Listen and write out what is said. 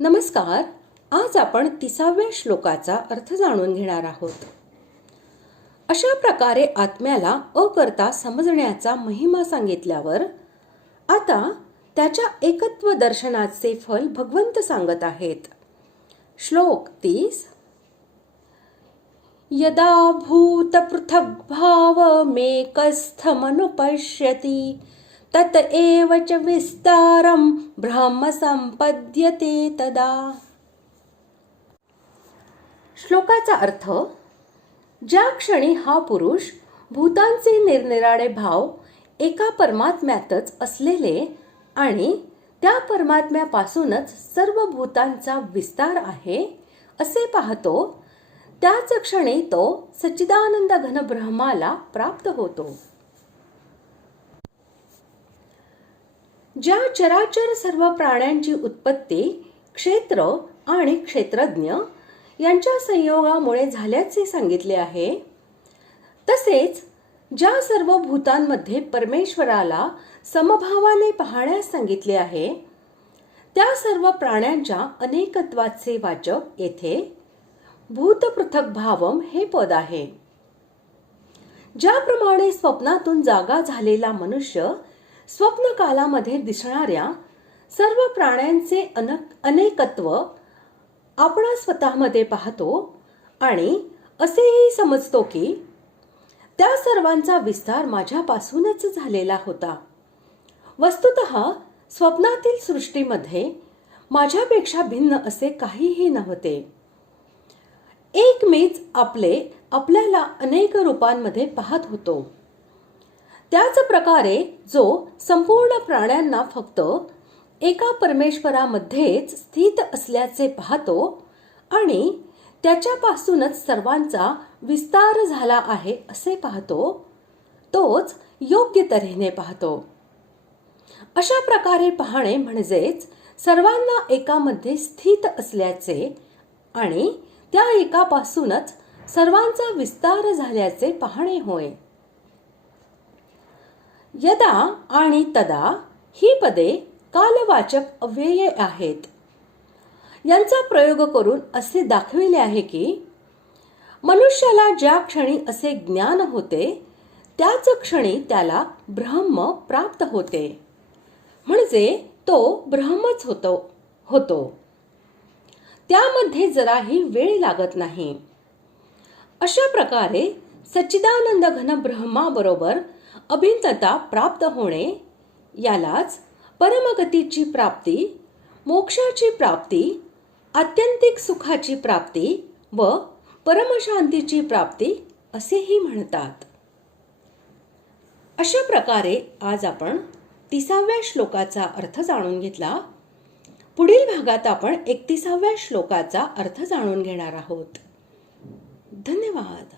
नमस्कार. आज आपण 30व्या श्लोकाचा अर्थ जाणून घेणार आहोत. अशा प्रकारे आत्म्याला अकर्ता समजण्याचा महिमा सांगितल्यावर आता त्याच्या एकत्व दर्शनाचे फल भगवंत सांगत आहेत. श्लोक 30. यदा भूत पृथक् भावमेकस्थमनुपश्यति तत एव च विस्तारं ब्रह्म संपद्यते तदा. श्लोकाचा अर्थ: ज्या क्षणी हा पुरुष भूतांचे निरनिराळे भाव एका परमात्म्यातच असलेले आणि त्या परमात्म्यापासूनच सर्व भूतांचा विस्तार आहे असे पाहतो, त्याच क्षणी तो सच्चिदानंद घन ब्रह्माला प्राप्त होतो. ज्या चराचर सर्व प्राण्यांची उत्पत्ती क्षेत्र आणि क्षेत्रज्ञ यांच्या संयोगामुळे झाल्याचे सांगितले आहे, तसेच ज्या सर्व भूतांमध्ये परमेश्वराला समभावाने पाहण्यास सांगितले आहे, त्या सर्व प्राण्यांच्या अनेकत्वाचे वाचक येथे भूत पृथक् भावम हे पद आहे. ज्याप्रमाणे स्वप्नातून जागा झालेला मनुष्य स्वप्न कालामध्ये दिसणाऱ्या सर्व प्राण्यांचे अनेकत्व आपण स्वतःमध्ये पाहतो आणि असेही समजतो की त्या सर्वांचा विस्तार माझ्यापासूनच झालेला होता. वस्तुतः स्वप्नातील सृष्टीमध्ये माझ्यापेक्षा भिन्न असे काहीही नव्हते. एक मीच आपल्याला अनेक रूपांमध्ये पाहत होतो. त्याच प्रकारे जो संपूर्ण प्राण्यांना फक्त एका परमेश्वरामध्येच स्थित असल्याचे पाहतो आणि त्याच्यापासूनच सर्वांचा विस्तार झाला आहे असे पाहतो, तोच योग्य तऱ्हेने पाहतो. अशा प्रकारे पाहणे म्हणजेच सर्वांना एकामध्ये स्थित असल्याचे आणि त्या एकापासूनच सर्वांचा विस्तार झाल्याचे पाहणे होय. यदा आणि तदा ही पदे कालवाचक अव्यये आहेत. यांचा प्रयोग करून असे दाखविले आहे की मनुष्याला ज्या क्षणी असे ज्ञान होते, त्याच क्षणी त्याला ब्रह्म प्राप्त होते, म्हणजे तो ब्रह्मच होतो. त्यामध्ये जराही वेळ लागत नाही. अशा प्रकारे सच्चिदानंद घन ब्रह्माबरोबर अभिन्नता प्राप्त होणे, यालाच परमगतीची प्राप्ती, मोक्षाची प्राप्ती, आत्यंतिक सुखाची प्राप्ती व परमशांतीची प्राप्ती असेही म्हणतात. अशा प्रकारे आज आपण 30व्या श्लोकाचा अर्थ जाणून घेतला. पुढील भागात आपण 31व्या श्लोकाचा अर्थ जाणून घेणार आहोत. धन्यवाद.